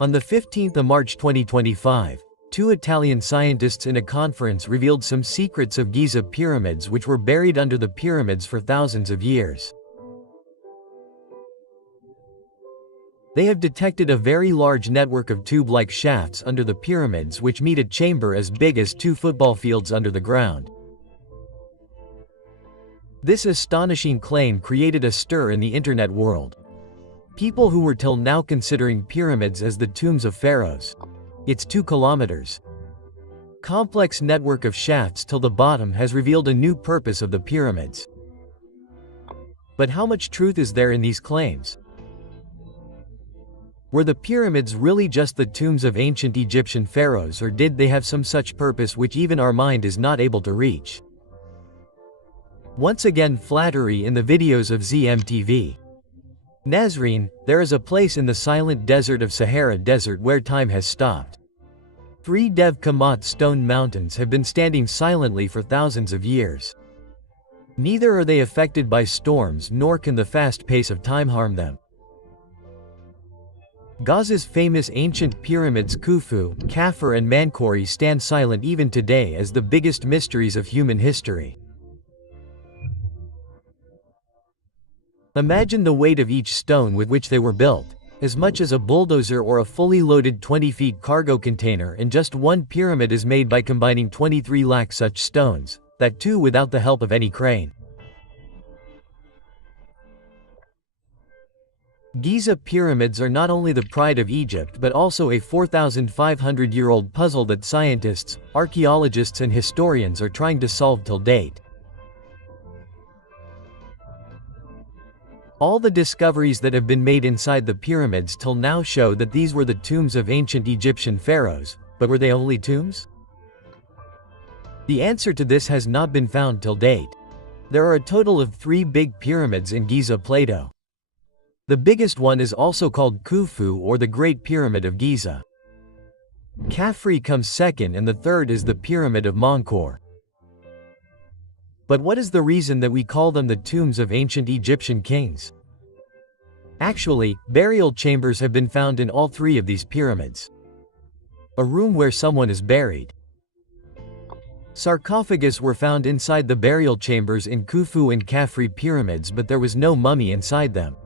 On the 15th of March 2025, two Italian scientists in a conference revealed some secrets of Giza pyramids which were buried under the pyramids for thousands of years. They have detected a very large network of tube-like shafts under the pyramids which meet a chamber as big as 2 football fields under the ground. This astonishing claim created a stir in the internet world. People who were till now considering pyramids as the tombs of pharaohs. It's 2 kilometers. Complex network of shafts till the bottom has revealed a new purpose of the pyramids. But how much truth is there in these claims? Were the pyramids really just the tombs of ancient Egyptian pharaohs, or did they have some such purpose which even our mind is not able to reach? Once again, flattery in the videos of ZMTV. Nazreen, there is a place in the silent desert of Sahara Desert where time has stopped. 3 Dev Kamat stone mountains have been standing silently for thousands of years. Neither are they affected by storms nor can the fast pace of time harm them. Gaza's famous ancient pyramids Khufu, Khafre and Menkaure stand silent even today as the biggest mysteries of human history. Imagine the weight of each stone with which they were built, as much as a bulldozer or a fully loaded 20-feet cargo container, and just one pyramid is made by combining 23 lakh such stones, that too without the help of any crane. Giza pyramids are not only the pride of Egypt but also a 4,500-year-old puzzle that scientists, archaeologists and historians are trying to solve till date. All the discoveries that have been made inside the pyramids till now show that these were the tombs of ancient Egyptian pharaohs, but were they only tombs? The answer to this has not been found till date. There are a total of 3 big pyramids in Giza Plateau. The biggest one is also called Khufu, or the Great Pyramid of Giza. Khafre comes second, and the third is the Pyramid of Menkaure. But what is the reason that we call them the tombs of ancient Egyptian kings? Actually, burial chambers have been found in all 3 of these pyramids. A room where someone is buried. Sarcophagus were found inside the burial chambers in Khufu and Khafre pyramids, but there was no mummy inside them.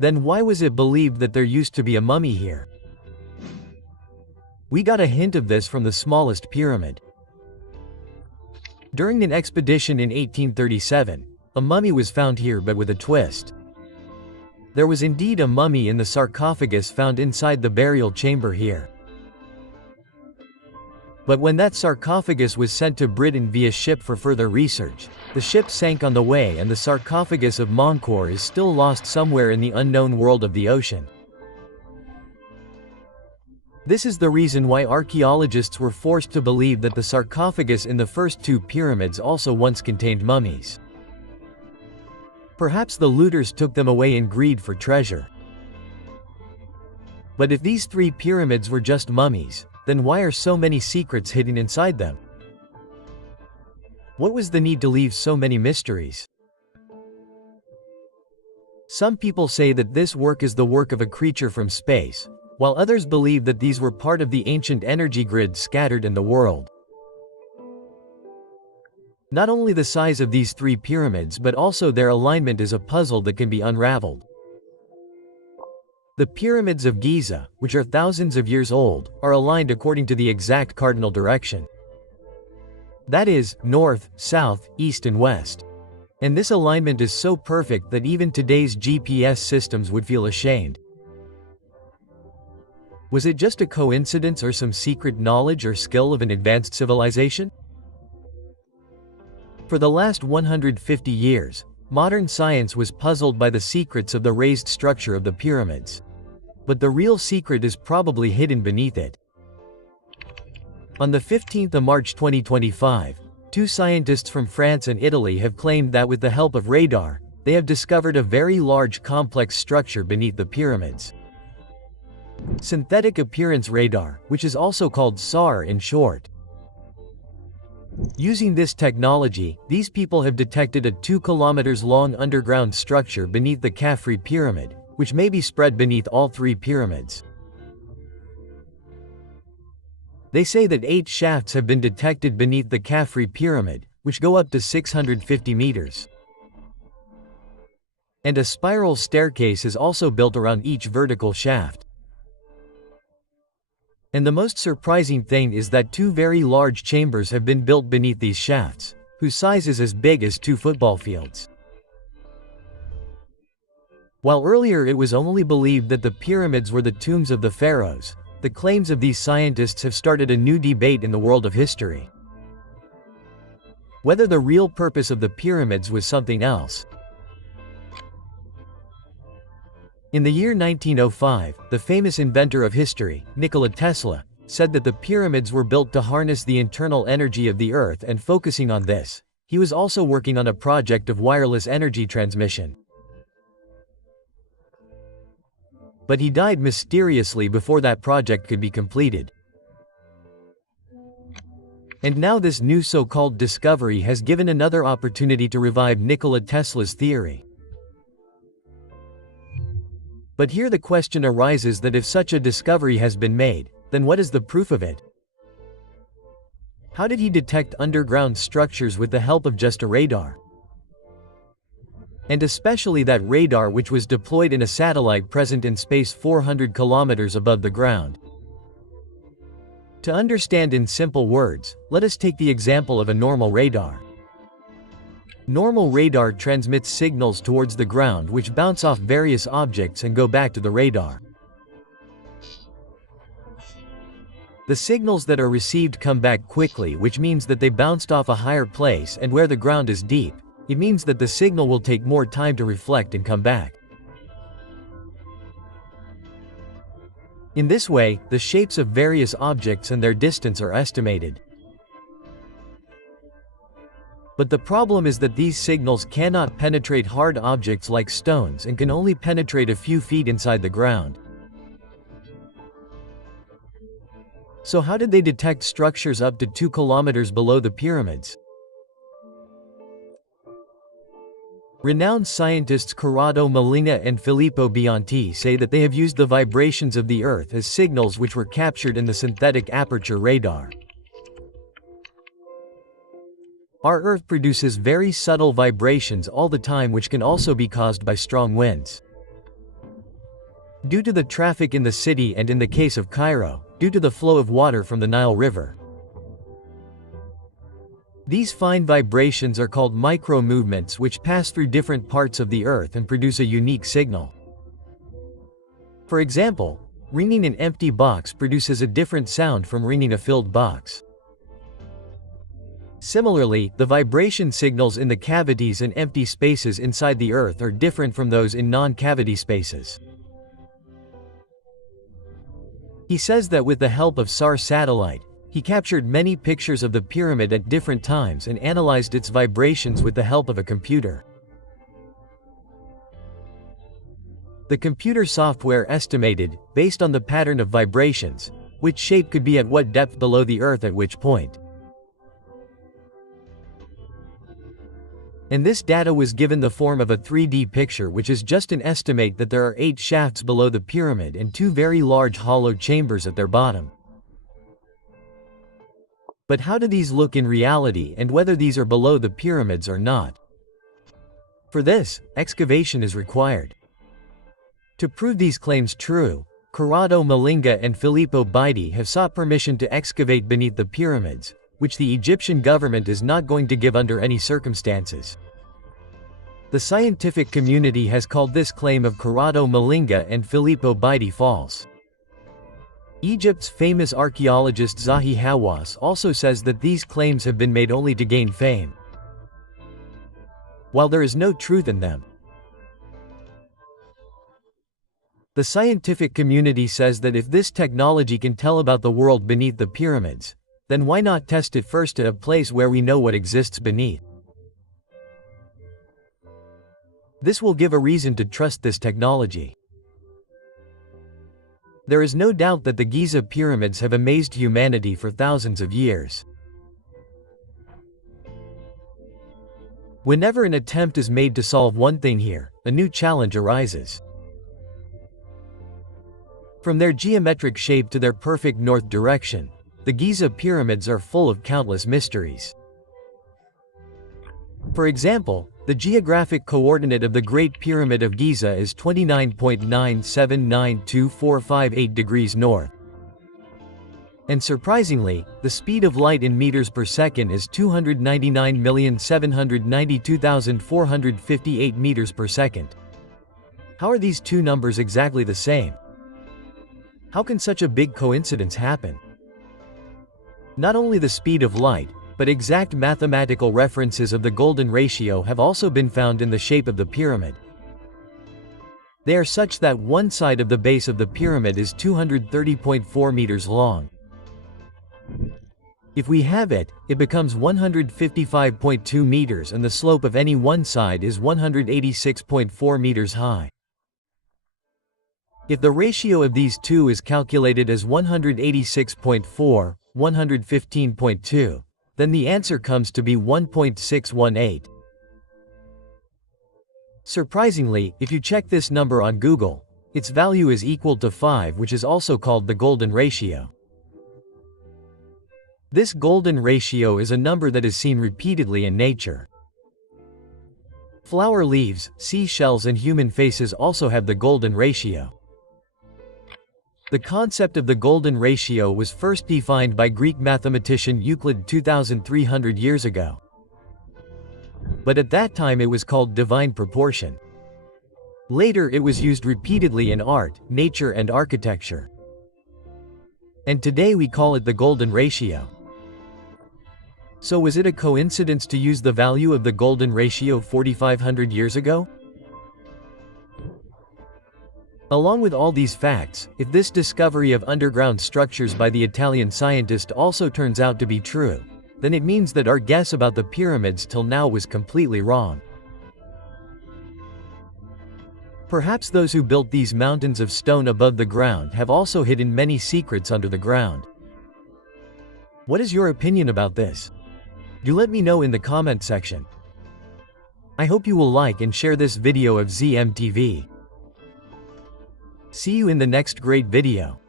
Then why was it believed that there used to be a mummy here? We got a hint of this from the smallest pyramid. During an expedition in 1837, a mummy was found here, but with a twist. There was indeed a mummy in the sarcophagus found inside the burial chamber here. But when that sarcophagus was sent to Britain via ship for further research, the ship sank on the way, and the sarcophagus of Menkaure is still lost somewhere in the unknown world of the ocean. This is the reason why archaeologists were forced to believe that the sarcophagus in the first 2 pyramids also once contained mummies. Perhaps the looters took them away in greed for treasure. But if these 3 pyramids were just mummies, then why are so many secrets hidden inside them? What was the need to leave so many mysteries? Some people say that this work is the work of a creature from space, while others believe that these were part of the ancient energy grid scattered in the world. Not only the size of these 3 pyramids but also their alignment is a puzzle that can be unraveled. The pyramids of Giza, which are thousands of years old, are aligned according to the exact cardinal direction. That is, north, south, east and west. And this alignment is so perfect that even today's GPS systems would feel ashamed. Was it just a coincidence or some secret knowledge or skill of an advanced civilization? For the last 150 years, modern science was puzzled by the secrets of the raised structure of the pyramids. But the real secret is probably hidden beneath it. On the 15th of March 2025, 2 scientists from France and Italy have claimed that with the help of radar, they have discovered a very large complex structure beneath the pyramids. Synthetic appearance radar, which is also called SAR in short. Using this technology, these people have detected a 2 kilometers long underground structure beneath the Khafre pyramid, which may be spread beneath all three pyramids. They say that 8 shafts have been detected beneath the Khafre pyramid, which go up to 650 meters. And a spiral staircase is also built around each vertical shaft. And the most surprising thing is that 2 very large chambers have been built beneath these shafts, whose size is as big as 2 football fields. While earlier it was only believed that the pyramids were the tombs of the pharaohs, the claims of these scientists have started a new debate in the world of history. Whether the real purpose of the pyramids was something else. In the year 1905, the famous inventor of history, Nikola Tesla, said that the pyramids were built to harness the internal energy of the Earth, and focusing on this, he was also working on a project of wireless energy transmission. But he died mysteriously before that project could be completed. And now this new so-called discovery has given another opportunity to revive Nikola Tesla's theory. But here the question arises that if such a discovery has been made, then what is the proof of it? How did he detect underground structures with the help of just a radar? And especially that radar which was deployed in a satellite present in space 400 kilometers above the ground. To understand in simple words, let us take the example of a normal radar. Normal radar transmits signals towards the ground which bounce off various objects and go back to the radar. The signals that are received come back quickly, which means that they bounced off a higher place, and where the ground is deep, it means that the signal will take more time to reflect and come back. In this way, the shapes of various objects and their distance are estimated. But the problem is that these signals cannot penetrate hard objects like stones and can only penetrate a few feet inside the ground. So how did they detect structures up to 2 kilometers below the pyramids? Renowned scientists Corrado Molina and Filippo Bianchi say that they have used the vibrations of the Earth as signals which were captured in the synthetic aperture radar. Our Earth produces very subtle vibrations all the time, which can also be caused by strong winds. Due to the traffic in the city, and in the case of Cairo, due to the flow of water from the Nile River. These fine vibrations are called micro-movements, which pass through different parts of the Earth and produce a unique signal. For example, ringing an empty box produces a different sound from ringing a filled box. Similarly, the vibration signals in the cavities and empty spaces inside the Earth are different from those in non-cavity spaces. He says that with the help of SAR satellite, he captured many pictures of the pyramid at different times and analyzed its vibrations with the help of a computer. The computer software estimated, based on the pattern of vibrations, which shape could be at what depth below the Earth at which point. And this data was given the form of a 3D picture, which is just an estimate that there are 8 shafts below the pyramid and 2 very large hollow chambers at their bottom. But how do these look in reality, and whether these are below the pyramids or not? For this, excavation is required. To prove these claims true, Corrado Malinga and Filippo Baidi have sought permission to excavate beneath the pyramids, which the Egyptian government is not going to give under any circumstances. The scientific community has called this claim of Corrado Malinga and Filippo Baidi false. Egypt's famous archaeologist Zahi Hawass also says that these claims have been made only to gain fame, while there is no truth in them. The scientific community says that if this technology can tell about the world beneath the pyramids, then why not test it first at a place where we know what exists beneath? This will give a reason to trust this technology. There is no doubt that the Giza pyramids have amazed humanity for thousands of years. Whenever an attempt is made to solve one thing here, a new challenge arises. From their geometric shape to their perfect north direction, the Giza pyramids are full of countless mysteries. For example, the geographic coordinate of the Great Pyramid of Giza is 29.9792458 degrees north. And surprisingly, the speed of light in meters per second is 299,792,458 meters per second. How are these two numbers exactly the same? How can such a big coincidence happen? Not only the speed of light, but exact mathematical references of the golden ratio have also been found in the shape of the pyramid. They are such that one side of the base of the pyramid is 230.4 meters long. If we have it, it becomes 155.2 meters and the slope of any one side is 186.4 meters high. If the ratio of these two is calculated as 186.4, 115.2, then the answer comes to be 1.618. Surprisingly, if you check this number on Google, its value is equal to 5, which is also called the golden ratio. This golden ratio is a number that is seen repeatedly in nature. Flower leaves, seashells and human faces also have the golden ratio. The concept of the golden ratio was first defined by Greek mathematician Euclid 2,300 years ago. But at that time it was called divine proportion. Later it was used repeatedly in art, nature and architecture. And today we call it the golden ratio. So was it a coincidence to use the value of the golden ratio 4,500 years ago? Along with all these facts, if this discovery of underground structures by the Italian scientist also turns out to be true, then it means that our guess about the pyramids till now was completely wrong. Perhaps those who built these mountains of stone above the ground have also hidden many secrets under the ground. What is your opinion about this? Do let me know in the comment section. I hope you will like and share this video of ZMTV. See you in the next great video.